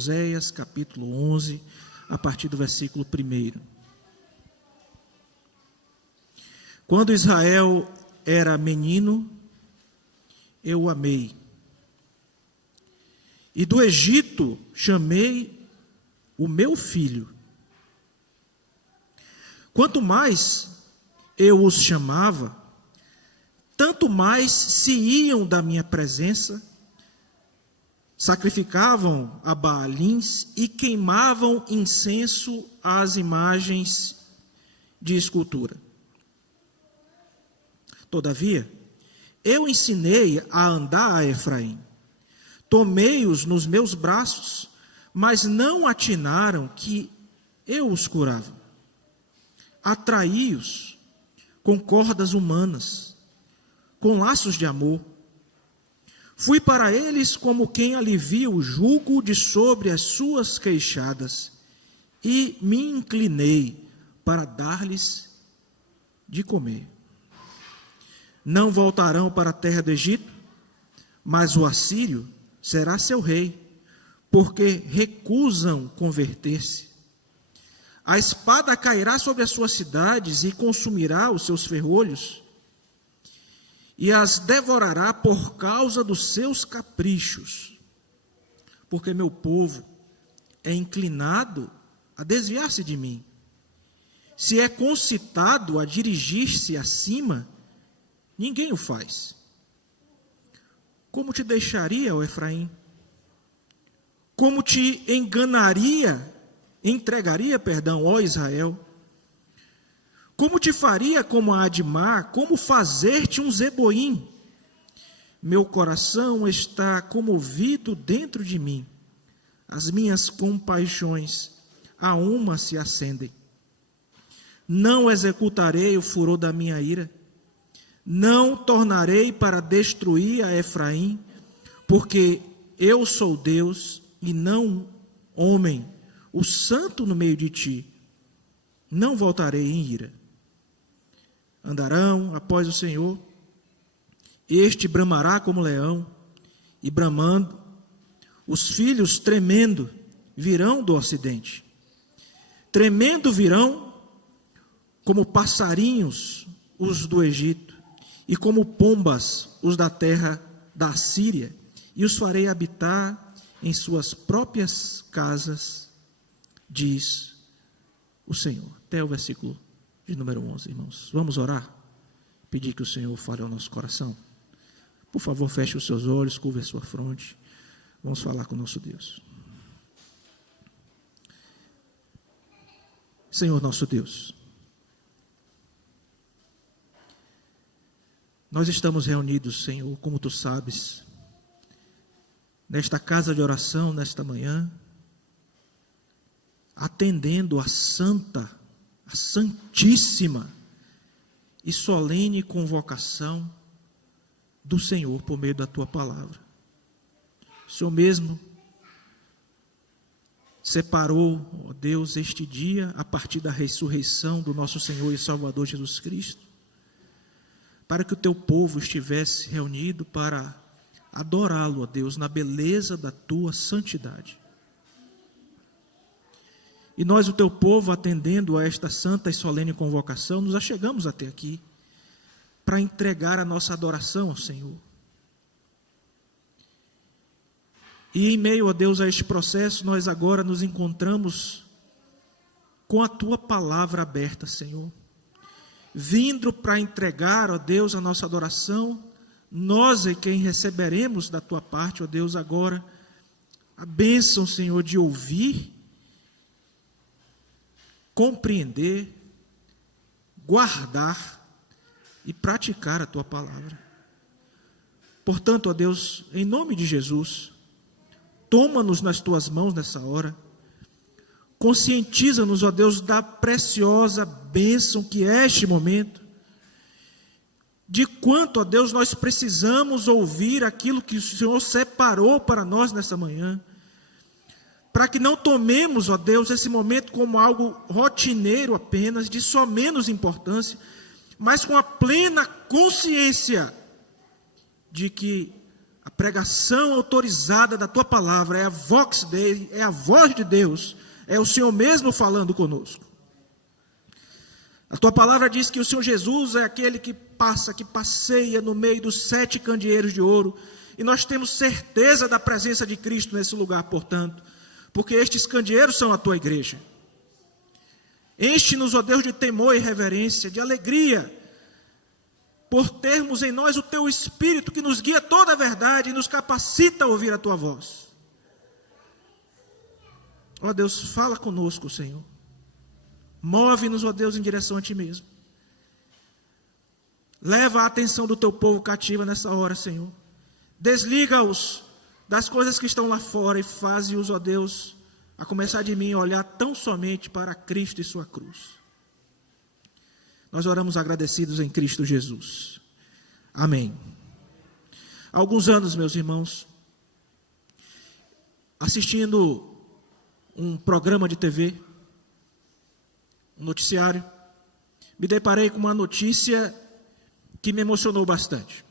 Oséias, capítulo 11, a partir do versículo 1. Quando Israel era menino, eu o amei. E do Egito chamei o meu filho. Quanto mais eu os chamava, tanto mais se iam da minha presença, sacrificavam a Baalins e queimavam incenso às imagens de escultura. Todavia, eu ensinei a andar a Efraim, tomei-os nos meus braços, mas não atinaram que eu os curava. Atraí-os com cordas humanas, com laços de amor. Fui para eles como quem alivia o jugo de sobre as suas queixadas, e me inclinei para dar-lhes de comer. Não voltarão para a terra do Egito, mas o assírio será seu rei, porque recusam converter-se. A espada cairá sobre as suas cidades e consumirá os seus ferrolhos, e as devorará por causa dos seus caprichos, porque meu povo é inclinado a desviar-se de mim. Se é concitado a dirigir-se acima, ninguém o faz. Como te deixaria, ó Efraim? Como te entregaria, ó Israel? Como te faria como a Admar? Como fazer-te um Zeboim? Meu coração está comovido dentro de mim. As minhas compaixões a uma se acendem. Não executarei o furor da minha ira. Não tornarei para destruir a Efraim, porque eu sou Deus e não homem, o santo no meio de ti. Não voltarei em ira. Andarão após o Senhor, este bramará como leão, e bramando, os filhos tremendo virão do ocidente. Tremendo virão como passarinhos os do Egito, e como pombas os da terra da Assíria, e os farei habitar em suas próprias casas, diz o Senhor. Até o versículo de número 11, irmãos. Vamos orar? Pedir que o Senhor fale ao nosso coração. Por favor, feche os seus olhos, curva a sua fronte. Vamos falar com o nosso Deus. Senhor nosso Deus, nós estamos reunidos, Senhor, como Tu sabes, nesta casa de oração, nesta manhã, atendendo a santíssima e solene convocação do Senhor por meio da Tua palavra. O Senhor mesmo separou, ó Deus, este dia a partir da ressurreição do nosso Senhor e Salvador Jesus Cristo, para que o Teu povo estivesse reunido para adorá-lo, ó Deus, na beleza da Tua santidade. E nós, o Teu povo, atendendo a esta santa e solene convocação, nos achegamos até aqui para entregar a nossa adoração ao Senhor. E em meio, ó Deus, a este processo, nós agora nos encontramos com a Tua palavra aberta, Senhor, vindo para entregar, ó Deus, a nossa adoração. Nós é quem receberemos da Tua parte, ó Deus, agora a bênção, Senhor, de ouvir, compreender, guardar e praticar a Tua palavra. Portanto, ó Deus, em nome de Jesus, toma-nos nas Tuas mãos nessa hora, conscientiza-nos, ó Deus, da preciosa bênção que é este momento, de quanto, ó Deus, nós precisamos ouvir aquilo que o Senhor separou para nós nessa manhã, para que não tomemos, ó Deus, esse momento como algo rotineiro apenas, de só menos importância, mas com a plena consciência de que A pregação autorizada da tua palavra é a vox Dei, é a voz de Deus, é o Senhor mesmo falando conosco. A tua palavra diz que o Senhor Jesus é aquele que passa, que passeia no meio dos 7 candeeiros de ouro, e nós temos certeza da presença de Cristo nesse lugar, portanto, porque estes candeeiros são a tua igreja. Enche-nos, ó Deus, de temor e reverência, de alegria, por termos em nós o teu Espírito que nos guia toda a verdade e nos capacita a ouvir a tua voz. Ó Deus, fala conosco, Senhor. Move-nos, ó Deus, em direção a ti mesmo. Leva a atenção do teu povo cativa nessa hora, Senhor. Desliga-os das coisas que estão lá fora e faze-os, ó Deus, a começar de mim, olhar tão somente para Cristo e sua cruz. Nós oramos agradecidos em Cristo Jesus. Amém. Há alguns anos, meus irmãos, assistindo um programa de TV, um noticiário, me deparei com uma notícia que me emocionou bastante.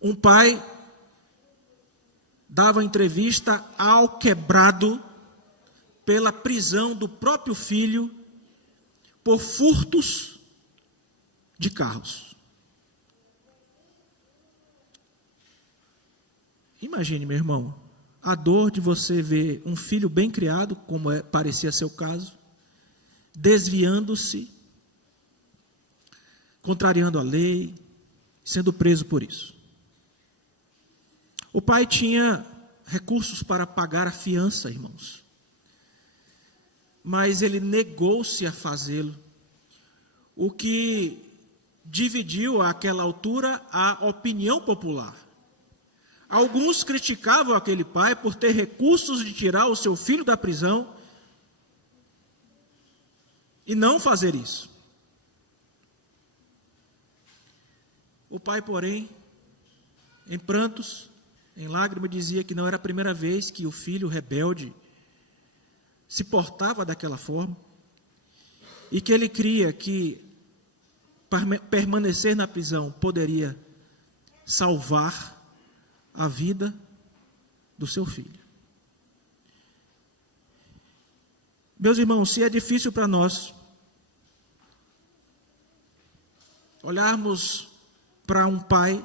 Um pai dava entrevista alquebrado pela prisão do próprio filho por furtos de carros. Imagine, meu irmão, a dor de você ver um filho bem criado, como parecia ser o caso, desviando-se, contrariando a lei, sendo preso por isso. O pai tinha recursos para pagar a fiança, irmãos, mas ele negou-se a fazê-lo, o que dividiu àquela altura a opinião popular. Alguns criticavam aquele pai por ter recursos de tirar o seu filho da prisão e não fazer isso. O pai, porém, em prantos, em lágrimas, dizia que não era a primeira vez que o filho rebelde se portava daquela forma e que ele cria que permanecer na prisão poderia salvar a vida do seu filho. Meus irmãos, se é difícil para nós olharmos para um pai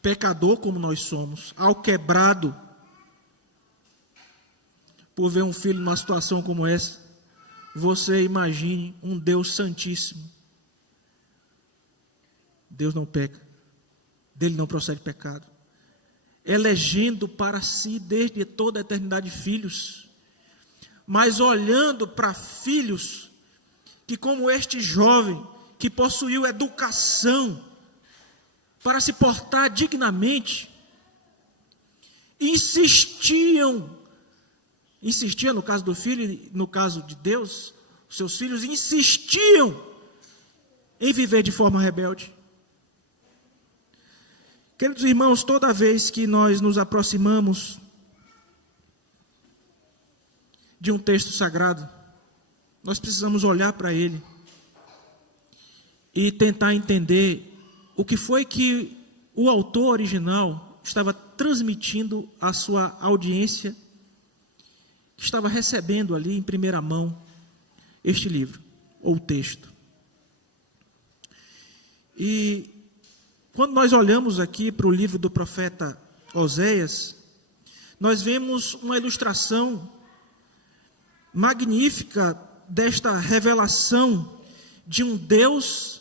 pecador como nós somos, alquebrado por ver um filho numa situação como essa, você imagine um Deus santíssimo. Deus não peca, dele não procede pecado, elegendo para si desde toda a eternidade filhos, mas olhando para filhos que, como este jovem, que possuiu educação para se portar dignamente, insistiam no caso do filho, no caso de Deus, os seus filhos insistiam em viver de forma rebelde. Queridos irmãos, toda vez que nós nos aproximamos de um texto sagrado, nós precisamos olhar para ele e tentar entender o que foi que o autor original estava transmitindo à sua audiência, que estava recebendo ali em primeira mão este livro, ou texto. E quando nós olhamos aqui para o livro do profeta Oséias, nós vemos uma ilustração magnífica desta revelação de um Deus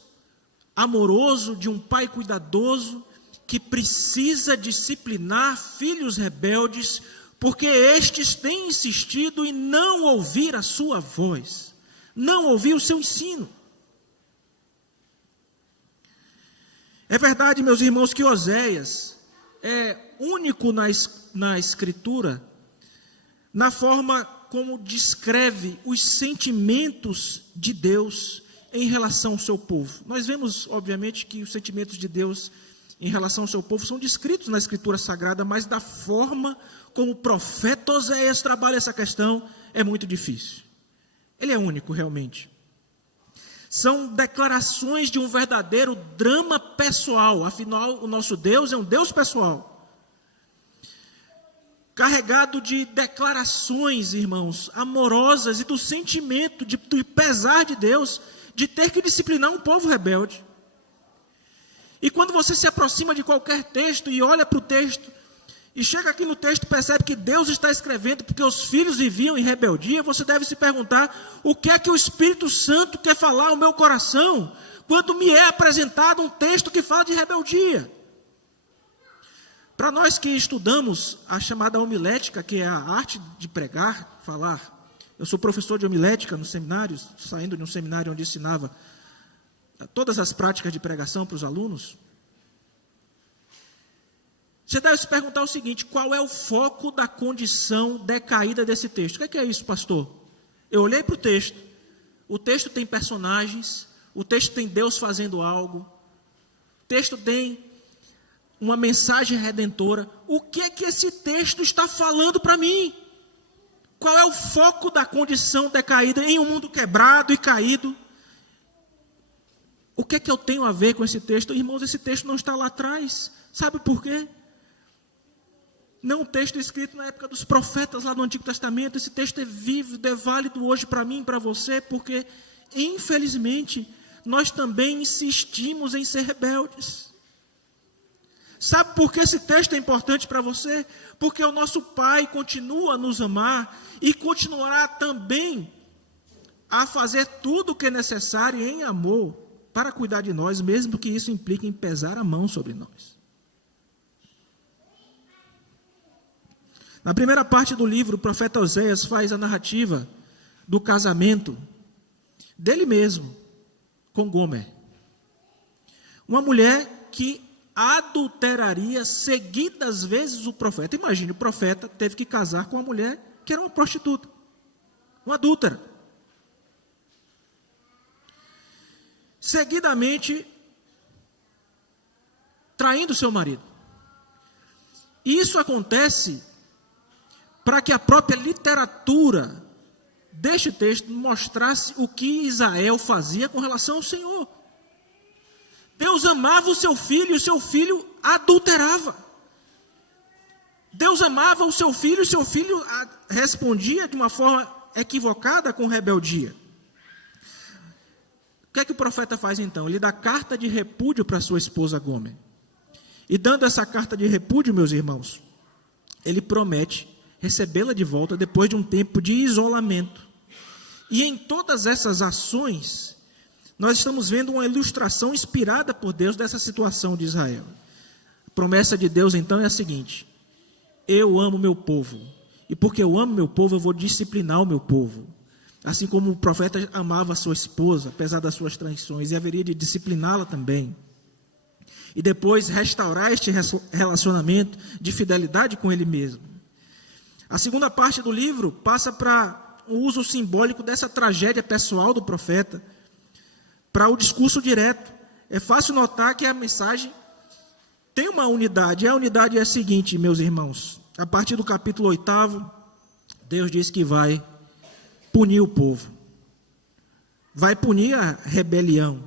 amoroso, de um pai cuidadoso, que precisa disciplinar filhos rebeldes, porque estes têm insistido em não ouvir a sua voz, não ouvir o seu ensino. É verdade, meus irmãos, que Oséias é único na Escritura, na forma como descreve os sentimentos de Deus em relação ao seu povo. Nós vemos, obviamente, que os sentimentos de Deus em relação ao seu povo são descritos na Escritura Sagrada, mas da forma como o profeta Oséias trabalha essa questão é muito difícil. Ele é único, realmente. São declarações de um verdadeiro drama pessoal. Afinal, o nosso Deus é um Deus pessoal. Carregado de declarações, irmãos, amorosas e do sentimento, do pesar de Deus, de ter que disciplinar um povo rebelde. E quando você se aproxima de qualquer texto e olha para o texto, e chega aqui no texto e percebe que Deus está escrevendo porque os filhos viviam em rebeldia, você deve se perguntar: o que é que o Espírito Santo quer falar ao meu coração quando me é apresentado um texto que fala de rebeldia? Para nós que estudamos a chamada homilética, que é a arte de pregar, falar, eu sou professor de homilética no seminário, saindo de um seminário onde ensinava todas as práticas de pregação para os alunos. Você deve se perguntar o seguinte: qual é o foco da condição decaída desse texto? O que é isso, pastor? Eu olhei para o texto tem personagens, o texto tem Deus fazendo algo, o texto tem uma mensagem redentora. O que é que esse texto está falando para mim? Qual é o foco da condição decaída em um mundo quebrado e caído? O que é que eu tenho a ver com esse texto? Irmãos, esse texto não está lá atrás. Sabe por quê? Não um texto escrito na época dos profetas lá no Antigo Testamento. Esse texto é vivo, é válido hoje para mim e para você, porque, infelizmente, nós também insistimos em ser rebeldes. Sabe por que esse texto é importante para você? Porque o nosso Pai continua a nos amar e continuará também a fazer tudo o que é necessário em amor para cuidar de nós, mesmo que isso implique em pesar a mão sobre nós. Na primeira parte do livro, o profeta Oséias faz a narrativa do casamento dele mesmo com Gomer. Uma mulher que adulteraria seguidas vezes o profeta. Imagine, o profeta teve que casar com uma mulher que era uma prostituta, uma adúltera. Seguidamente, traindo seu marido. Isso acontece para que a própria literatura deste texto mostrasse o que Israel fazia com relação ao Senhor. Deus amava o seu filho e o seu filho adulterava. Deus amava o seu filho e o seu filho respondia de uma forma equivocada com rebeldia. O que é que o profeta faz então? Ele dá carta de repúdio para sua esposa Gomer. E dando essa carta de repúdio, meus irmãos, ele promete recebê-la de volta depois de um tempo de isolamento. E em todas essas ações, nós estamos vendo uma ilustração inspirada por Deus dessa situação de Israel. A promessa de Deus, então, é a seguinte: eu amo meu povo, e porque eu amo meu povo, eu vou disciplinar o meu povo. Assim como o profeta amava a sua esposa, apesar das suas traições, e haveria de discipliná-la também. E depois restaurar este relacionamento de fidelidade com ele mesmo. A segunda parte do livro passa para o uso simbólico dessa tragédia pessoal do profeta, para o discurso direto. É fácil notar que a mensagem tem uma unidade. E a unidade é a seguinte, meus irmãos. A partir do capítulo 8, Deus diz que vai punir o povo. Vai punir a rebelião.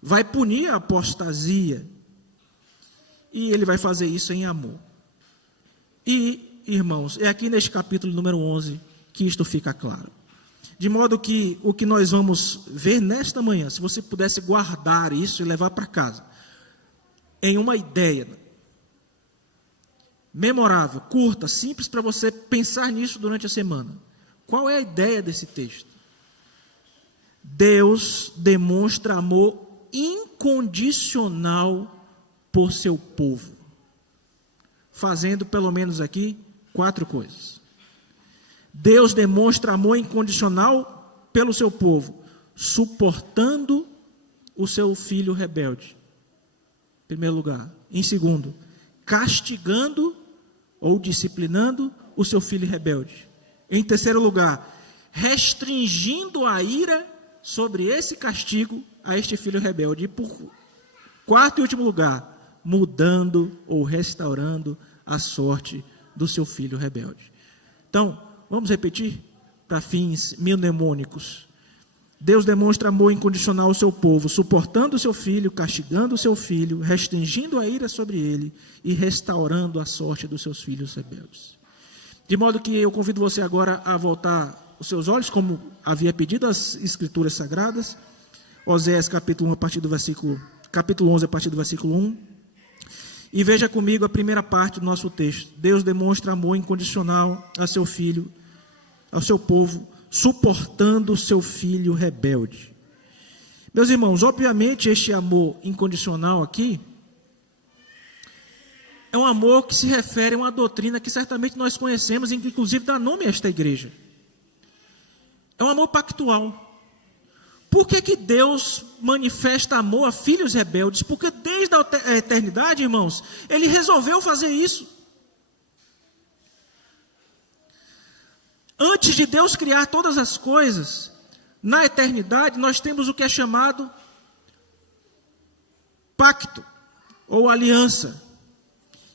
Vai punir a apostasia. E ele vai fazer isso em amor. E, irmãos, é aqui neste capítulo número 11 que isto fica claro. De modo que o que nós vamos ver nesta manhã, se você pudesse guardar isso e levar para casa, em uma ideia memorável, curta, simples, para você pensar nisso durante a semana. Qual é a ideia desse texto? Deus demonstra amor incondicional por seu povo, fazendo pelo menos aqui 4 coisas. Deus demonstra amor incondicional pelo seu povo, suportando o seu filho rebelde, em primeiro lugar. Em segundo, castigando ou disciplinando o seu filho rebelde. Em terceiro lugar, restringindo a ira sobre esse castigo a este filho rebelde. E por quarto e último lugar, mudando ou restaurando a sorte do seu filho rebelde. Então, vamos repetir para fins mnemônicos. Deus demonstra amor incondicional ao seu povo, suportando o seu filho, castigando o seu filho, restringindo a ira sobre ele e restaurando a sorte dos seus filhos rebeldes. De modo que eu convido você agora a voltar os seus olhos, como havia pedido as Escrituras Sagradas, Oséias capítulo 11, a partir do versículo 1, e veja comigo a primeira parte do nosso texto. Deus demonstra amor incondicional a seu filho, ao seu povo, suportando o seu filho rebelde. Meus irmãos, obviamente este amor incondicional aqui é um amor que se refere a uma doutrina que certamente nós conhecemos e que inclusive dá nome a esta igreja. É um amor pactual. Por que Deus manifesta amor a filhos rebeldes? Porque desde a eternidade, irmãos, Ele resolveu fazer isso. Antes de Deus criar todas as coisas, na eternidade, nós temos o que é chamado pacto, ou aliança,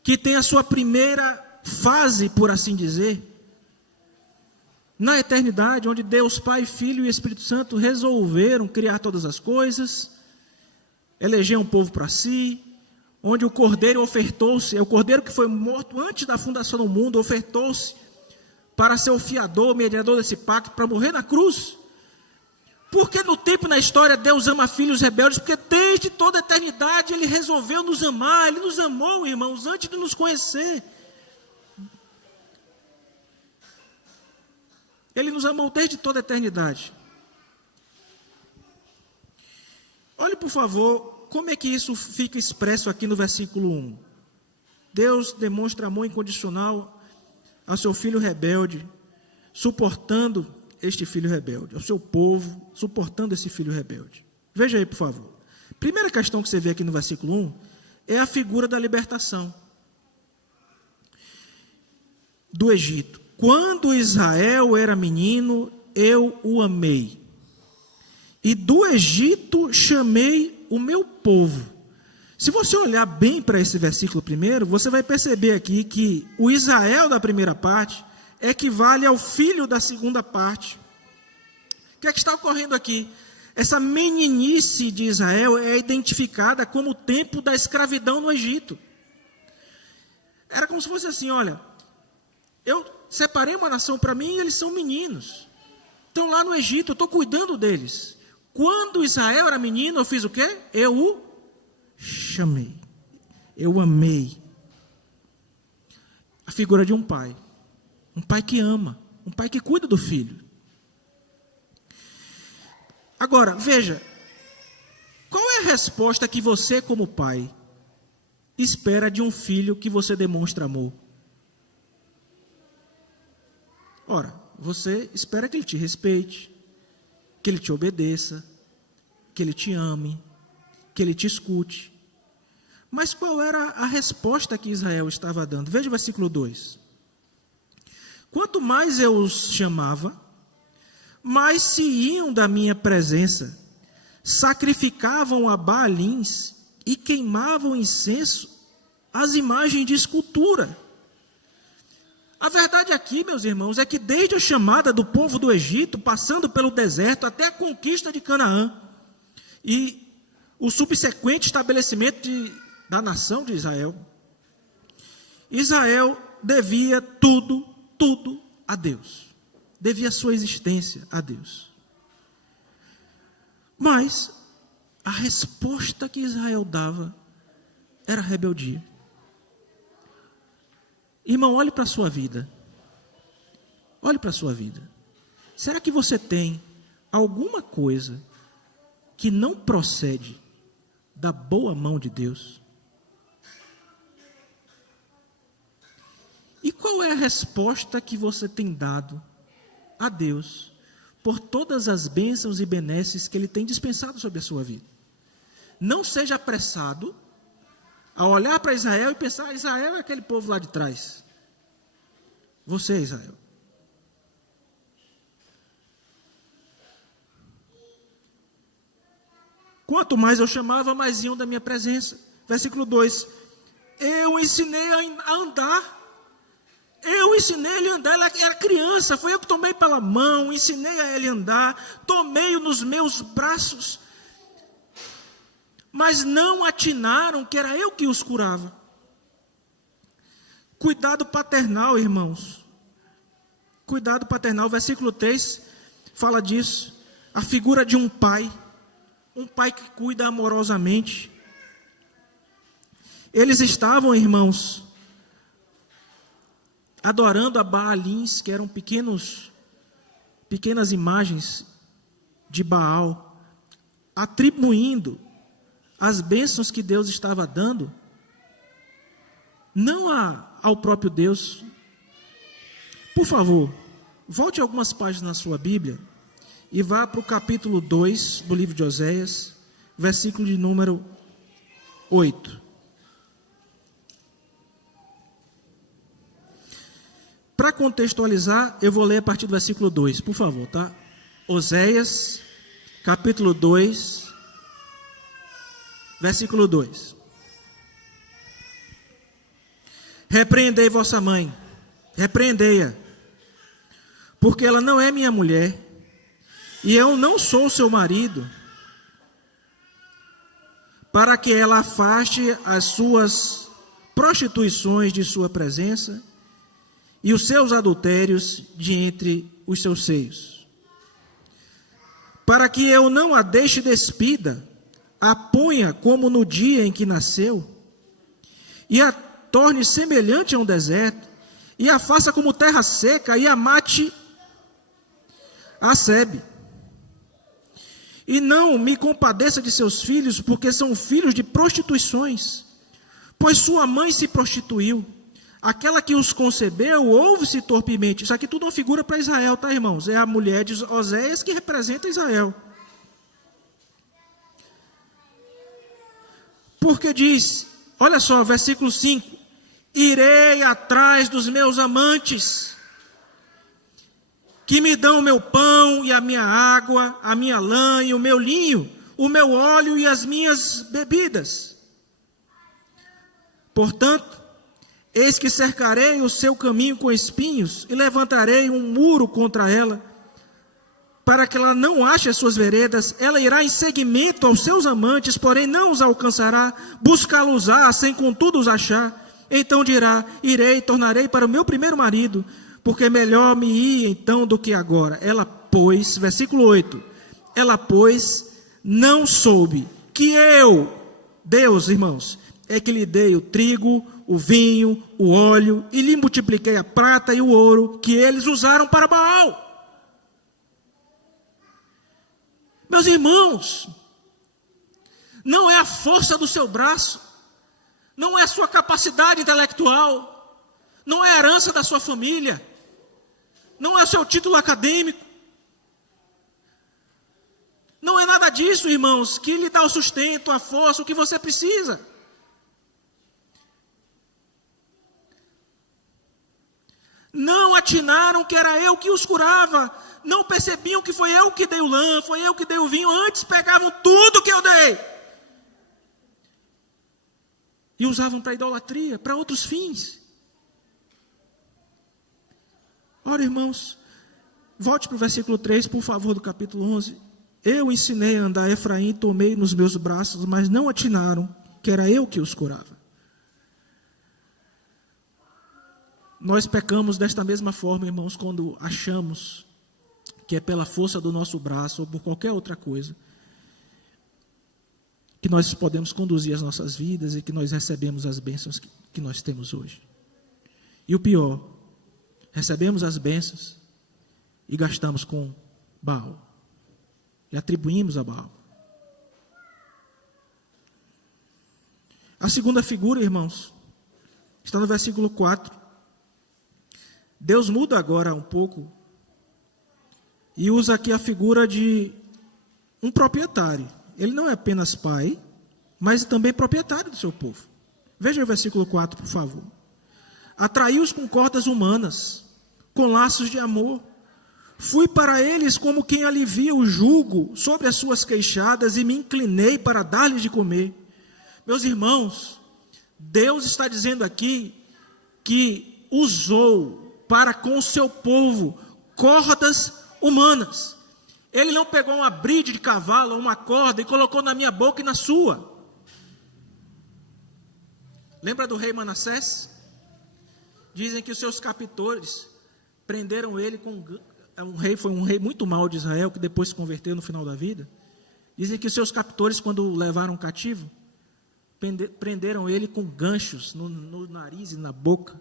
que tem a sua primeira fase, por assim dizer, na eternidade, onde Deus, Pai, Filho e Espírito Santo resolveram criar todas as coisas, eleger um povo para si, onde o Cordeiro ofertou-se, é o Cordeiro que foi morto antes da fundação do mundo, ofertou-se para ser o fiador, o mediador desse pacto, para morrer na cruz. Porque no tempo e na história Deus ama filhos rebeldes? Porque desde toda a eternidade Ele resolveu nos amar. Ele nos amou, irmãos, antes de nos conhecer. Ele nos amou desde toda a eternidade. Olhe, por favor, como é que isso fica expresso aqui no versículo 1. Deus demonstra amor incondicional ao seu filho rebelde, suportando este filho rebelde, ao seu povo, suportando esse filho rebelde. Veja aí, por favor. Primeira questão que você vê aqui no versículo 1 é a figura da libertação do Egito. Quando Israel era menino, eu o amei, e do Egito chamei o meu povo. Se você olhar bem para esse versículo primeiro, você vai perceber aqui que o Israel da primeira parte equivale ao filho da segunda parte. O que é que está ocorrendo aqui? Essa meninice de Israel é identificada como o tempo da escravidão no Egito. Era como se fosse assim, olha, eu separei uma nação para mim e eles são meninos. Estão lá no Egito, eu estou cuidando deles. Quando Israel era menino, eu fiz o quê? Eu o chamei, eu amei. A figura de um pai que ama, um pai que cuida do filho. Agora, veja, qual é a resposta que você, como pai, espera de um filho que você demonstra amor? Ora, você espera que ele te respeite, que ele te obedeça, que ele te ame, que ele te escute. Mas qual era a resposta que Israel estava dando? Veja o versículo 2. Quanto mais eu os chamava, mais se iam da minha presença, sacrificavam a Baalins e queimavam incenso às imagens de escultura. A verdade aqui, meus irmãos, é que desde a chamada do povo do Egito, passando pelo deserto até a conquista de Canaã e o subsequente estabelecimento da nação de Israel, Israel devia tudo a Deus. Devia sua existência a Deus. Mas a resposta que Israel dava era rebeldia. Irmão, olhe para a sua vida. Olhe para a sua vida. Será que você tem alguma coisa que não procede da boa mão de Deus? E qual é a resposta que você tem dado a Deus por todas as bênçãos e benesses que Ele tem dispensado sobre a sua vida? Não seja apressado a olhar para Israel e pensar, Israel é aquele povo lá de trás. Você é Israel. Quanto mais eu chamava, mais iam da minha presença. Versículo 2. Eu ensinei a andar Eu ensinei ele a andar, ela era criança, foi eu que tomei pela mão, ensinei a ele a andar, tomei-o nos meus braços. Mas não atinaram que era eu que os curava. Cuidado paternal, irmãos. Cuidado paternal, versículo 3 fala disso. A figura de um pai que cuida amorosamente. Eles estavam, irmãos, adorando a Baalins, que eram pequenas imagens de Baal, atribuindo as bênçãos que Deus estava dando, não ao próprio Deus. Por favor, volte algumas páginas na sua Bíblia e vá para o capítulo 2 do livro de Oséias, versículo de número 8. Para contextualizar, eu vou ler a partir do versículo 2, por favor, tá? Oséias, capítulo 2, versículo 2. Repreendei vossa mãe, repreendei-a, porque ela não é minha mulher, e eu não sou seu marido, para que ela afaste as suas prostituições de sua presença, e os seus adultérios de entre os seus seios, para que eu não a deixe despida, a ponha como no dia em que nasceu, e a torne semelhante a um deserto, e a faça como terra seca, e a mate a sebe. E não me compadeça de seus filhos, porque são filhos de prostituições, pois sua mãe se prostituiu. Aquela que os concebeu, ouve-se torpemente. Isso aqui tudo é uma figura para Israel, tá, irmãos? É a mulher de Oséias que representa Israel. Porque diz, olha só, versículo 5: irei atrás dos meus amantes, que me dão o meu pão e a minha água, a minha lã e o meu linho, o meu óleo e as minhas bebidas. Portanto, eis que cercarei o seu caminho com espinhos e levantarei um muro contra ela, para que ela não ache as suas veredas. Ela irá em seguimento aos seus amantes, porém não os alcançará. Buscá-los-á, sem contudo os achar. Então dirá, irei e tornarei para o meu primeiro marido, porque melhor me ir então do que agora. Ela, pois, versículo 8, ela, pois, não soube que eu, Deus, irmãos, é que lhe dei o trigo, o vinho, o óleo, e lhe multipliquei a prata e o ouro, que eles usaram para Baal. Meus irmãos, não é a força do seu braço, não é a sua capacidade intelectual, não é a herança da sua família, não é o seu título acadêmico, não é nada disso, irmãos, que lhe dá o sustento, a força, o que você precisa. Não atinaram que era eu que os curava, não percebiam que foi eu que dei o lã, foi eu que dei o vinho, antes pegavam tudo que eu dei e usavam para idolatria, para outros fins. Ora, irmãos, volte para o versículo 3, por favor, do capítulo 11. Eu ensinei a andar Efraim, tomei nos meus braços, mas não atinaram que era eu que os curava. Nós pecamos desta mesma forma, irmãos, quando achamos que é pela força do nosso braço ou por qualquer outra coisa que nós podemos conduzir as nossas vidas e que nós recebemos as bênçãos que nós temos hoje. E o pior, recebemos as bênçãos e gastamos com Baal. E atribuímos a Baal. A segunda figura, irmãos, está no versículo 4. Deus muda agora um pouco e usa aqui a figura de um proprietário. Ele não é apenas pai, mas também proprietário do seu povo. Veja o versículo 4, por favor. Atraiu-os com cordas humanas, com laços de amor. Fui para eles como quem alivia o jugo sobre as suas queixadas e me inclinei para dar-lhes de comer. Meus irmãos, Deus está dizendo aqui que usou para com o seu povo cordas humanas. Ele não pegou uma bride de cavalo ou uma corda e colocou na minha boca e na sua. Lembra do rei Manassés? Dizem que os seus captores prenderam ele com... Foi um rei muito mau de Israel, que depois se converteu no final da vida. Dizem que os seus captores, quando o levaram cativo, prenderam ele com ganchos no nariz e na boca.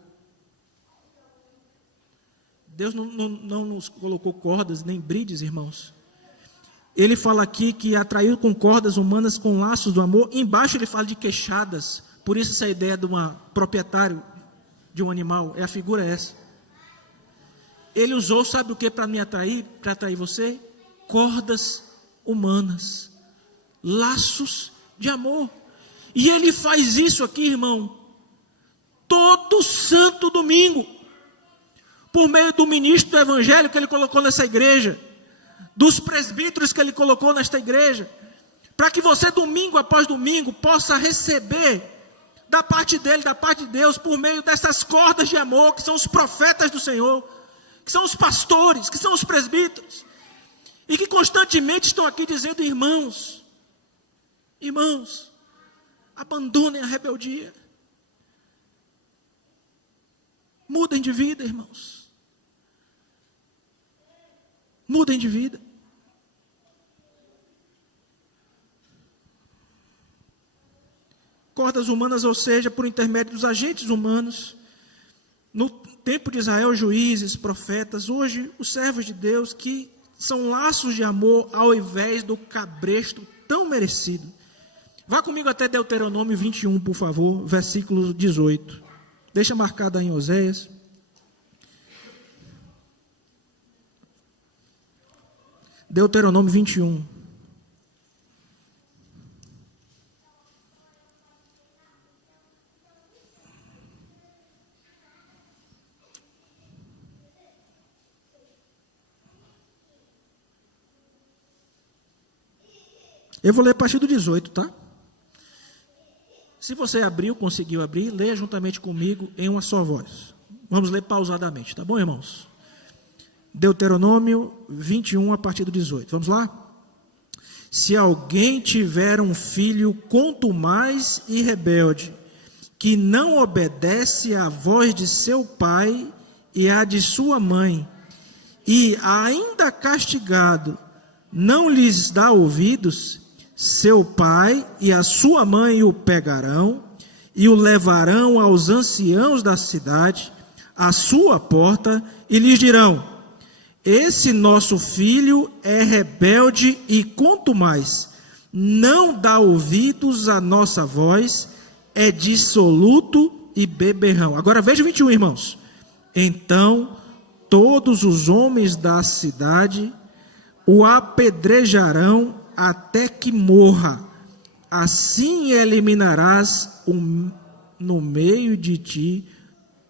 Deus não nos colocou cordas nem brides, irmãos. Ele fala aqui que atraiu com cordas humanas, com laços do amor. Embaixo ele fala de queixadas. Por isso essa ideia de uma proprietário de um animal, a figura é essa. Ele usou, sabe o que para me atrair? Para atrair você? Cordas humanas. Laços de amor. E ele faz isso aqui, irmão, todo santo domingo. Por meio do ministro do evangelho que ele colocou nessa igreja. Dos presbíteros que ele colocou nesta igreja. Para que você, domingo após domingo, possa receber da parte dele, da parte de Deus, por meio dessas cordas de amor, que são os profetas do Senhor, que são os pastores, que são os presbíteros, e que constantemente estão aqui dizendo: irmãos, abandonem a rebeldia, mudem de vida, irmãos, mudem de vida. Cordas humanas, ou seja, por intermédio dos agentes humanos. No tempo de Israel, juízes, profetas, hoje os servos de Deus, que são laços de amor ao invés do cabresto tão merecido. Vá comigo até Deuteronômio 21, por favor, versículo 18. Deixa marcado aí em Oséias. Deuteronômio 21. Eu vou ler a partir do 18, tá? Se você abriu, conseguiu abrir, leia juntamente comigo em uma só voz. Vamos ler pausadamente, tá bom, irmãos? Deuteronômio 21, a partir do 18. Vamos lá? Se alguém tiver um filho contumaz e rebelde, que não obedece à voz de seu pai e à de sua mãe, e ainda castigado, não lhes dá ouvidos, seu pai e a sua mãe o pegarão e o levarão aos anciãos da cidade, à sua porta, e lhes dirão: esse nosso filho é rebelde e contumaz, não dá ouvidos à nossa voz, é dissoluto e beberrão. Agora veja o 21, irmãos. Então todos os homens da cidade o apedrejarão até que morra. Assim eliminarás no meio de ti,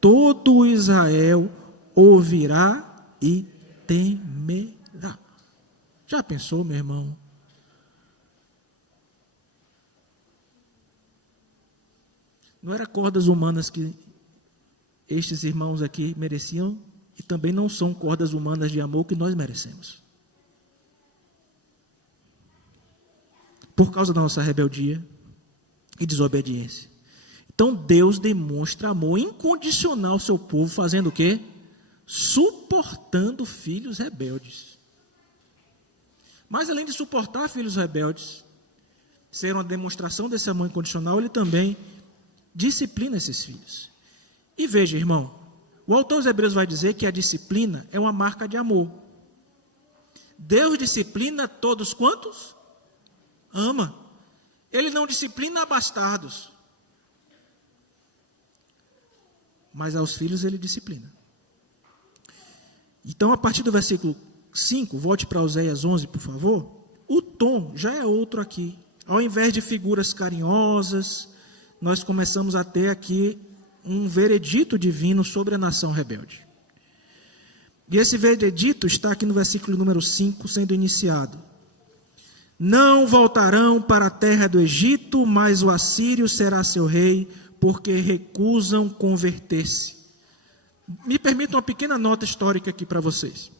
todo Israel ouvirá e temerá. Já pensou, meu irmão? Não eram cordas humanas que estes irmãos aqui mereciam, e também não são cordas humanas de amor que nós merecemos. Por causa da nossa rebeldia e desobediência. Então Deus demonstra amor incondicional ao seu povo, fazendo o quê? Suportando filhos rebeldes. Mas além de suportar filhos rebeldes, ser uma demonstração desse amor incondicional, ele também disciplina esses filhos. E veja, irmão, o autor dos Hebreus vai dizer que a disciplina é uma marca de amor. Deus disciplina todos quantos? Ama. Ele não disciplina bastardos, mas aos filhos ele disciplina. Então, a partir do versículo 5, volte para Oséias 11, por favor. O tom já é outro aqui. Ao invés de figuras carinhosas, nós começamos a ter aqui um veredito divino sobre a nação rebelde. E esse veredito está aqui no versículo número 5, sendo iniciado. Não voltarão para a terra do Egito, mas o assírio será seu rei, porque recusam converter-se. Me permitam uma pequena nota histórica aqui para vocês.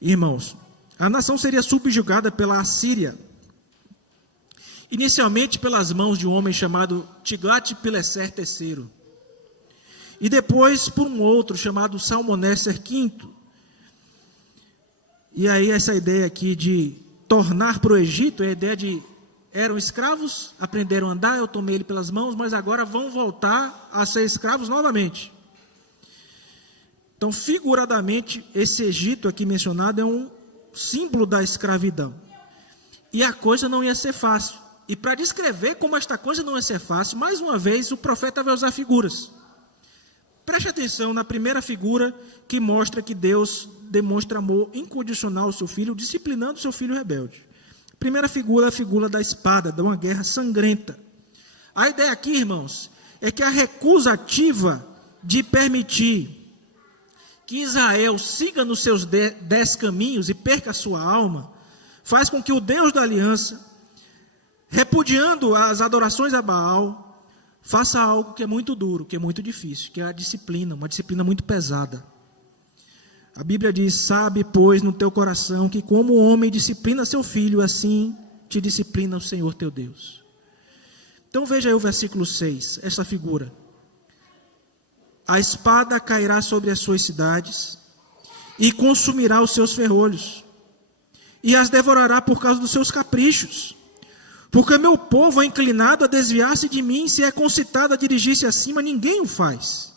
Irmãos, a nação seria subjugada pela Assíria, inicialmente pelas mãos de um homem chamado Tiglat-Pileser III, e depois por um outro chamado Salmaneser V. E aí essa ideia aqui de tornar para o Egito, é a ideia de eram escravos, aprenderam a andar, eu tomei ele pelas mãos, mas agora vão voltar a ser escravos novamente. Então, figuradamente, esse Egito aqui mencionado é um símbolo da escravidão. E a coisa não ia ser fácil. E para descrever como esta coisa não ia ser fácil, mais uma vez o profeta vai usar figuras. Preste atenção na primeira figura que mostra que Deus demonstra amor incondicional ao seu filho, disciplinando seu filho rebelde. A primeira figura é a figura da espada, de uma guerra sangrenta. A ideia aqui, irmãos, é que a recusa ativa de permitir que Israel siga nos seus 10 caminhos e perca a sua alma, faz com que o Deus da aliança, repudiando as adorações a Baal, faça algo que é muito duro, que é muito difícil, que é a disciplina, uma disciplina muito pesada. A Bíblia diz: sabe, pois, no teu coração que como o homem disciplina seu filho, assim te disciplina o Senhor teu Deus. Então veja aí o versículo 6, essa figura. A espada cairá sobre as suas cidades e consumirá os seus ferrolhos e as devorará por causa dos seus caprichos. Porque meu povo é inclinado a desviar-se de mim, se é concitado a dirigir-se acima, ninguém o faz.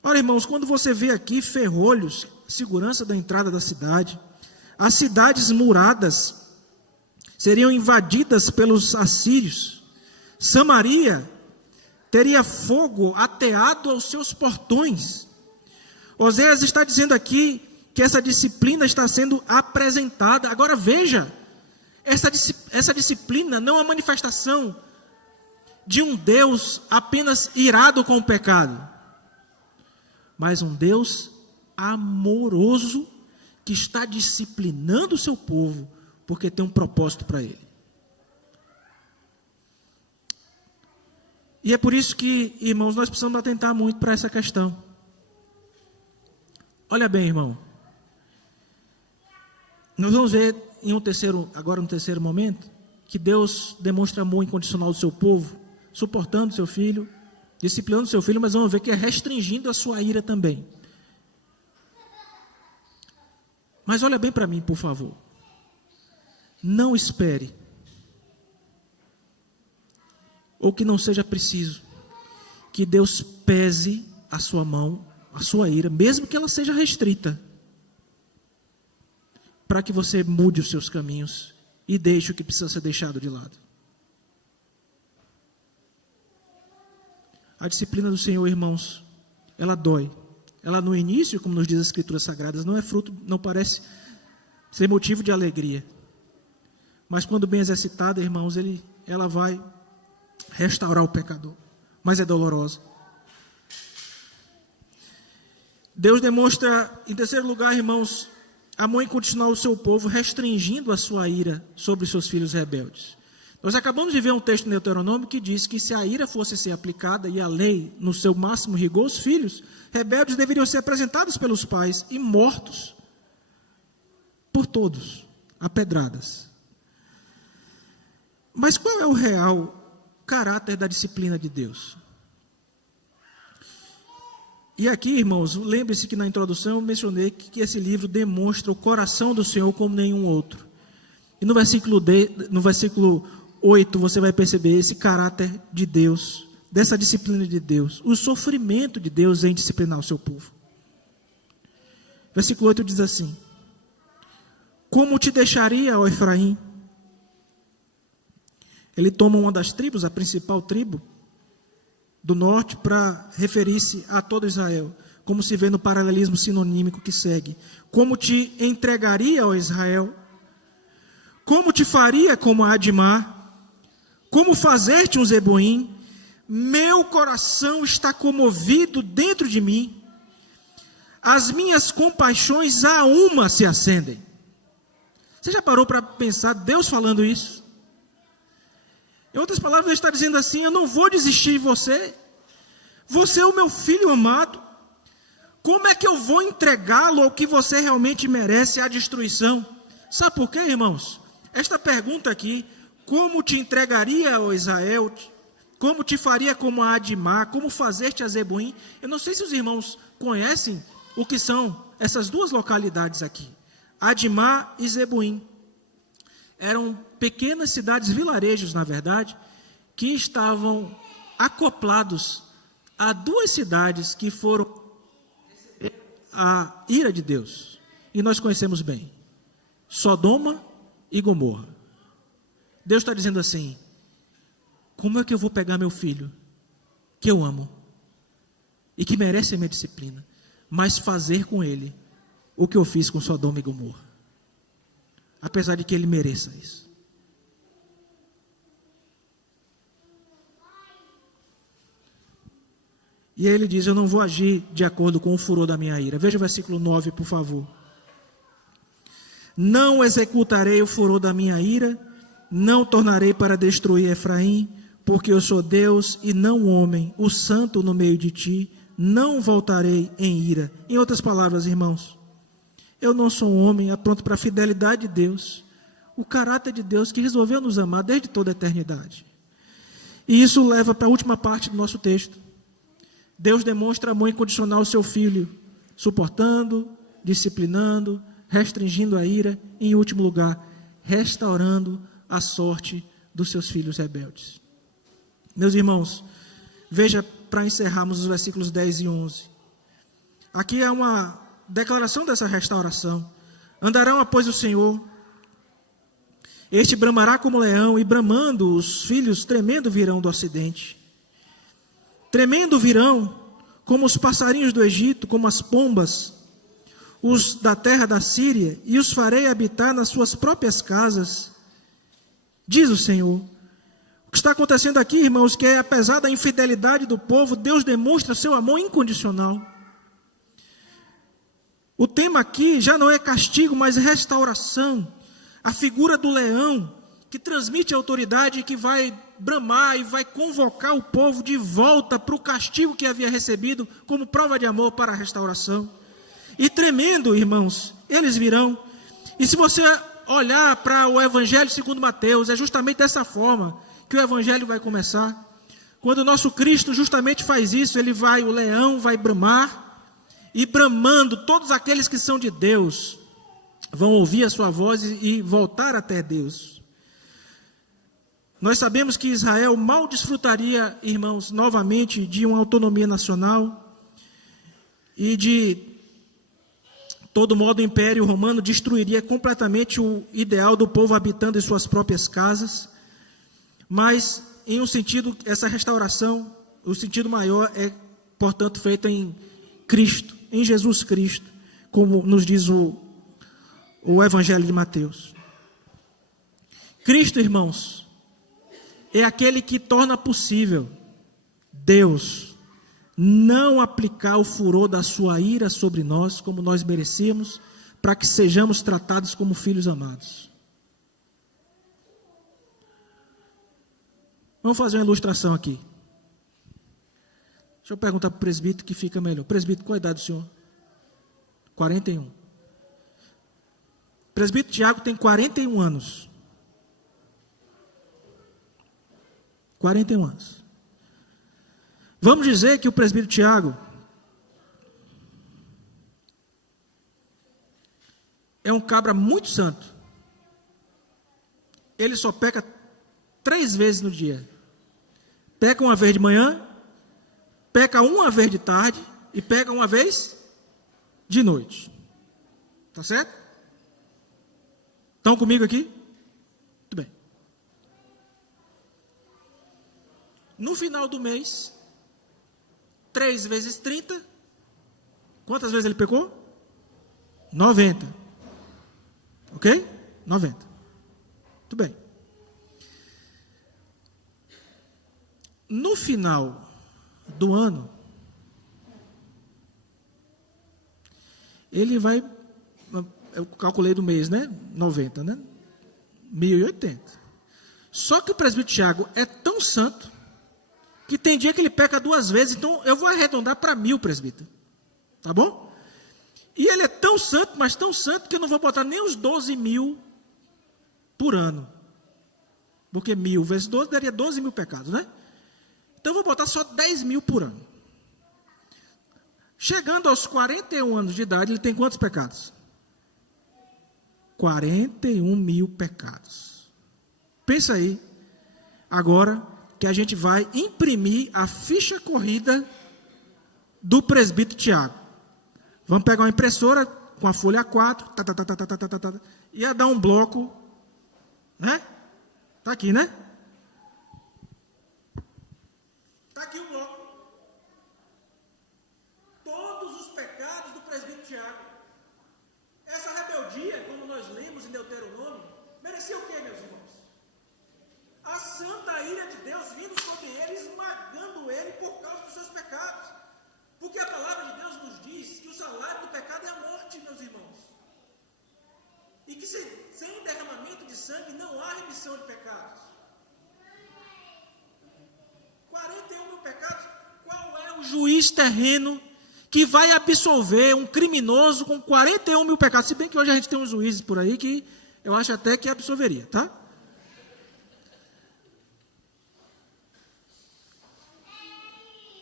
Olha, irmãos, quando você vê aqui ferrolhos, segurança da entrada da cidade, as cidades muradas seriam invadidas pelos assírios. Samaria teria fogo ateado aos seus portões. Oséias está dizendo aqui que essa disciplina está sendo apresentada. Agora veja, essa disciplina não é uma manifestação de um Deus apenas irado com o pecado, mas um Deus amoroso que está disciplinando o seu povo porque tem um propósito para ele. E é por isso que, irmãos, nós precisamos atentar muito para essa questão. Olha bem, irmão, nós vamos ver agora no terceiro momento, que Deus demonstra amor incondicional ao seu povo, suportando seu filho, disciplinando seu filho, mas vamos ver que é restringindo a sua ira também. Mas olha bem para mim, por favor. Não espere, ou que não seja preciso, que Deus pese a sua mão, a sua ira, mesmo que ela seja restrita, para que você mude os seus caminhos e deixe o que precisa ser deixado de lado. A disciplina do Senhor, irmãos, ela dói. Ela no início, como nos diz as Escrituras Sagradas, não é fruto, não parece ser motivo de alegria. Mas quando bem exercitada, irmãos, ela vai restaurar o pecador. Mas é dolorosa. Deus demonstra, em terceiro lugar, irmãos, amor incondicional ao seu povo, restringindo a sua ira sobre os seus filhos rebeldes. Nós acabamos de ver um texto no Deuteronômio que diz que se a ira fosse ser aplicada e a lei no seu máximo rigor, os filhos rebeldes deveriam ser apresentados pelos pais e mortos por todos, a pedradas. Mas qual é o real caráter da disciplina de Deus? E aqui, irmãos, lembre-se que na introdução eu mencionei que esse livro demonstra o coração do Senhor como nenhum outro. E no versículo 8 você vai perceber esse caráter de Deus, dessa disciplina de Deus, o sofrimento de Deus em disciplinar o seu povo. Versículo 8 diz assim: como te deixaria, ó Efraim? Ele toma uma das tribos, a principal tribo do norte, para referir-se a todo Israel, como se vê no paralelismo sinonímico que segue. Como te entregaria, ó Israel? Como te faria como a Admar? Como fazer-te um Zeboim? Meu coração está comovido dentro de mim. As minhas compaixões a uma se acendem. Você já parou para pensar Deus falando isso? Em outras palavras, ele está dizendo assim: eu não vou desistir de você. Você é o meu filho amado. Como é que eu vou entregá-lo ao que você realmente merece, a destruição? Sabe por quê, irmãos? Esta pergunta aqui, como te entregaria, ó Israel, como te faria como a Adimá, como fazer-te a Zeboim? Eu não sei se os irmãos conhecem o que são essas duas localidades aqui, Adimá e Zeboim. Eram pequenas cidades, vilarejos, na verdade, que estavam acoplados a duas cidades que foram a ira de Deus. E nós conhecemos bem, Sodoma e Gomorra. Deus está dizendo assim: como é que eu vou pegar meu filho, que eu amo, e que merece a minha disciplina, mas fazer com ele o que eu fiz com Sodoma e Gomorra, apesar de que ele mereça isso? E aí ele diz: eu não vou agir de acordo com o furor da minha ira. Veja o versículo 9, por favor. Não executarei o furor da minha ira, não tornarei para destruir Efraim, porque eu sou Deus e não homem, o santo no meio de ti, não voltarei em ira. Em outras palavras, irmãos, eu não sou um homem apronto para a fidelidade de Deus, o caráter de Deus que resolveu nos amar desde toda a eternidade. E isso leva para a última parte do nosso texto. Deus demonstra amor incondicional ao seu filho, suportando, disciplinando, restringindo a ira e, em último lugar, restaurando a sorte dos seus filhos rebeldes. Meus irmãos, veja, para encerrarmos os versículos 10 e 11. Aqui é uma declaração dessa restauração. Andarão após o Senhor, este bramará como leão, e bramando os filhos tremendo virão do ocidente. Tremendo virão, como os passarinhos do Egito, como as pombas, os da terra da Síria, e os farei habitar nas suas próprias casas, diz o Senhor. O que está acontecendo aqui, irmãos, que é, apesar da infidelidade do povo, Deus demonstra o seu amor incondicional. O tema aqui já não é castigo, mas restauração. A figura do leão, que transmite a autoridade e que vai bramar e vai convocar o povo de volta para o castigo que havia recebido como prova de amor para a restauração. E tremendo, irmãos, eles virão. E se você olhar para o Evangelho segundo Mateus, é justamente dessa forma que o Evangelho vai começar. Quando o nosso Cristo justamente faz isso, o leão vai bramar, e bramando, todos aqueles que são de Deus vão ouvir a sua voz e voltar até Deus. Nós sabemos que Israel mal desfrutaria, irmãos, novamente de uma autonomia nacional, e de todo modo o Império Romano destruiria completamente o ideal do povo habitando em suas próprias casas. Mas, em um sentido, essa restauração, o sentido maior é, portanto, feita em Cristo, em Jesus Cristo, como nos diz o Evangelho de Mateus. Cristo, irmãos, é aquele que torna possível Deus não aplicar o furor da sua ira sobre nós, como nós merecemos, para que sejamos tratados como filhos amados. Vamos fazer uma ilustração aqui. Deixa eu perguntar para o presbítero que fica melhor. Presbítero, qual a idade do senhor? 41. O presbítero Tiago tem 41 anos. 41 anos. Vamos dizer que o presbítero Tiago é um cabra muito santo. Ele só peca 3 vezes no dia. Peca uma vez de manhã, peca uma vez de tarde e peca uma vez de noite. Tá certo? Estão comigo aqui? Muito bem. No final do mês, 3 vezes 30, quantas vezes ele pecou? 90. Ok? 90. Muito bem. No final do ano, ele vai, eu calculei do mês, né? 90, né? 1080. Só que o presbítero Tiago é tão santo que tem dia que ele peca 2 vezes, então eu vou arredondar para 1000, presbítero. Tá bom? E ele é tão santo, mas tão santo, que eu não vou botar nem os 12.000 por ano. Porque 1000 vezes 12 daria 12.000 pecados, né? Então eu vou botar só 10.000 por ano. Chegando aos 41 anos de idade, ele tem quantos pecados? 41.000 pecados. Pensa aí, agora que a gente vai imprimir a ficha corrida do presbítero Tiago. Vamos pegar uma impressora com a folha A4, ia dar um bloco, né? Está aqui, né? Está aqui o bloco. Todos os pecados do presbítero Tiago. Essa rebeldia, como nós lemos em Deuteronômio, merecia o quê, meus irmãos? A santa ira de Deus vindo sobre ele, esmagando ele por causa dos seus pecados. Porque a palavra de Deus nos diz que o salário do pecado é a morte, meus irmãos. E que sem derramamento de sangue não há remissão de pecados. 41.000 pecados, qual é o juiz terreno que vai absolver um criminoso com 41.000 pecados? Se bem que hoje a gente tem uns juízes por aí que eu acho até que absolveria, tá?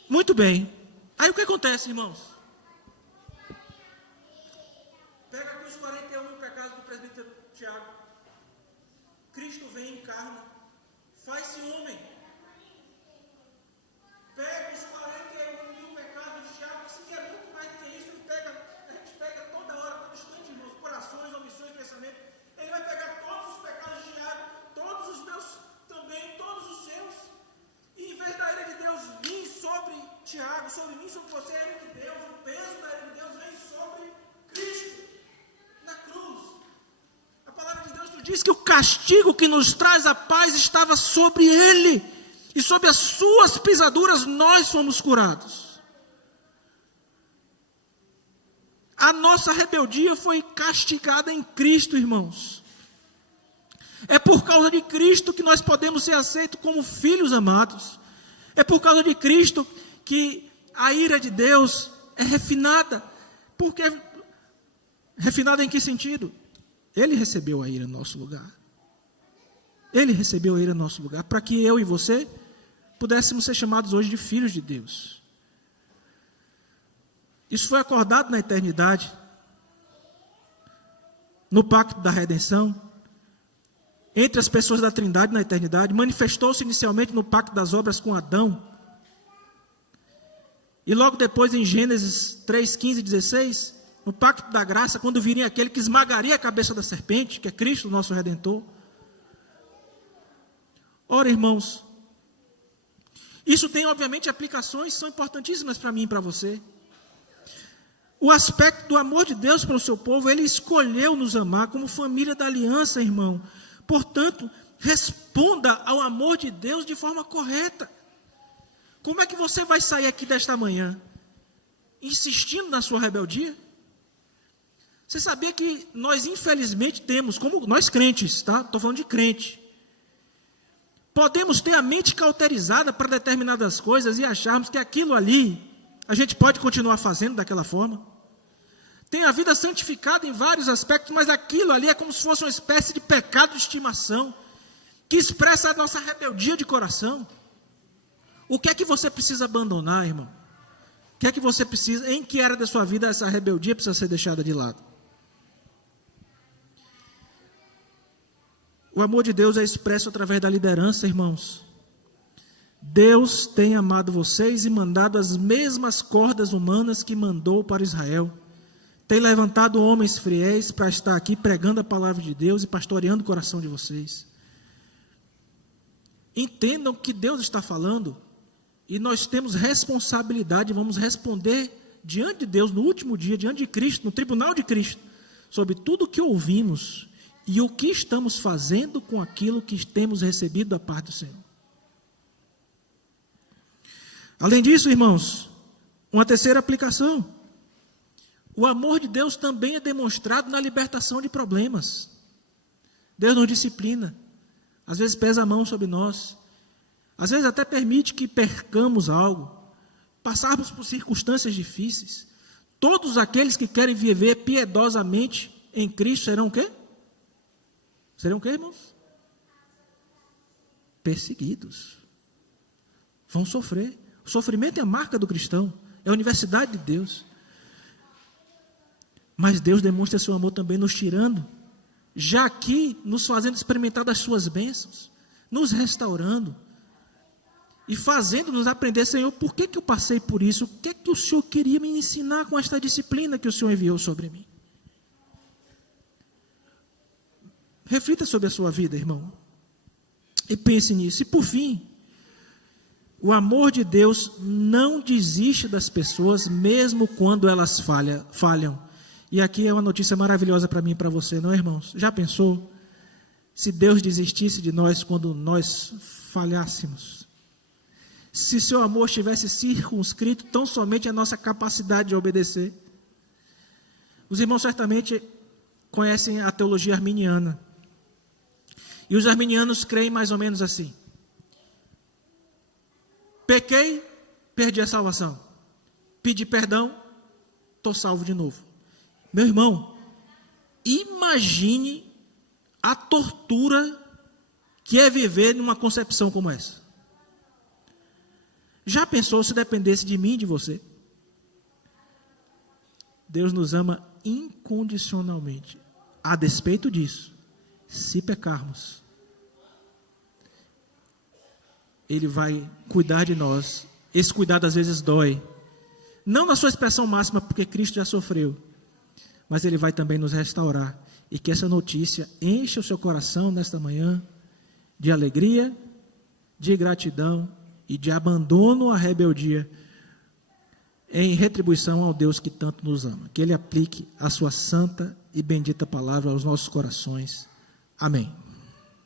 Muito bem. Aí o que acontece, irmãos? Pega aqui os 41.000 pecados do presbítero Tiago. Cristo vem em carne, faz-se homem. Pega os 41.000 pecados de Tiago, que se quer muito mais do que isso, a gente pega toda hora, todo instante, irmãos, corações, omissões, pensamentos. Ele vai pegar todos os pecados de Tiago, todos os meus também, todos os seus. E em vez da ira de Deus vir sobre Tiago, sobre mim, sobre você, a ira de Deus, o peso da ira de Deus vem sobre Cristo, na cruz. A palavra de Deus nos diz que o castigo que nos traz a paz estava sobre ele, e sob as suas pisaduras nós fomos curados. A nossa rebeldia foi castigada em Cristo, irmãos. É por causa de Cristo que nós podemos ser aceitos como filhos amados. É por causa de Cristo que a ira de Deus é refinada. Porque refinada em que sentido? Ele recebeu a ira no nosso lugar. Ele recebeu a ira no nosso lugar, para que eu e você pudéssemos ser chamados hoje de filhos de Deus. Isso foi acordado na eternidade, no pacto da redenção, entre as pessoas da Trindade na eternidade. Manifestou-se inicialmente no pacto das obras com Adão, e logo depois em Gênesis 3, 15 e 16, no pacto da graça, quando viria aquele que esmagaria a cabeça da serpente, que é Cristo, nosso Redentor. Ora, irmãos, isso tem obviamente aplicações, são importantíssimas para mim e para você. O aspecto do amor de Deus pelo seu povo, ele escolheu nos amar como família da aliança, irmão. Portanto, responda ao amor de Deus de forma correta. Como é que você vai sair aqui desta manhã? Insistindo na sua rebeldia? Você sabia que nós infelizmente temos, como nós crentes, tá? Estou falando de crente. Podemos ter a mente cauterizada para determinadas coisas e acharmos que aquilo ali a gente pode continuar fazendo daquela forma. Tem a vida santificada em vários aspectos, mas aquilo ali é como se fosse uma espécie de pecado de estimação, que expressa a nossa rebeldia de coração. O que é que você precisa abandonar, irmão? O que é que você precisa, em que área da sua vida essa rebeldia precisa ser deixada de lado? O amor de Deus é expresso através da liderança, irmãos. Deus tem amado vocês e mandado as mesmas cordas humanas que mandou para Israel. Tem levantado homens fiéis para estar aqui pregando a palavra de Deus e pastoreando o coração de vocês. Entendam que Deus está falando e nós temos responsabilidade, vamos responder diante de Deus no último dia, diante de Cristo, no tribunal de Cristo, sobre tudo o que ouvimos e o que estamos fazendo com aquilo que temos recebido da parte do Senhor. Além disso, irmãos, uma terceira aplicação. O amor de Deus também é demonstrado na libertação de problemas. Deus nos disciplina. Às vezes pesa a mão sobre nós. às vezes até permite que percamos algo, passarmos por circunstâncias difíceis. Todos aqueles que querem viver piedosamente em Cristo serão o quê? Serão o quê, irmãos? Perseguidos. Vão sofrer. O sofrimento é a marca do cristão, é a universidade de Deus. Mas Deus demonstra seu amor também nos tirando, já aqui nos fazendo experimentar das suas bênçãos, nos restaurando e fazendo-nos aprender, Senhor, por que eu passei por isso? O que é que o Senhor queria me ensinar com esta disciplina que o Senhor enviou sobre mim? Reflita sobre a sua vida, irmão, e pense nisso. E por fim, o amor de Deus não desiste das pessoas, mesmo quando elas falham. E aqui é uma notícia maravilhosa para mim e para você, não é, irmãos? Já pensou se Deus desistisse de nós quando nós falhássemos? Se seu amor estivesse circunscrito tão somente à nossa capacidade de obedecer? Os irmãos certamente conhecem a teologia arminiana. E os arminianos creem mais ou menos assim: pequei, perdi a salvação. Pedi perdão, estou salvo de novo. Meu irmão, imagine a tortura que é viver numa concepção como essa. Já pensou se dependesse de mim e de você? Deus nos ama incondicionalmente. A despeito disso, se pecarmos, Ele vai cuidar de nós. Esse cuidado às vezes dói. Não na sua expressão máxima, porque Cristo já sofreu. Mas Ele vai também nos restaurar. E que essa notícia encha o seu coração nesta manhã de alegria, de gratidão e de abandono à rebeldia, em retribuição ao Deus que tanto nos ama. Que Ele aplique a sua santa e bendita palavra aos nossos corações. Amém.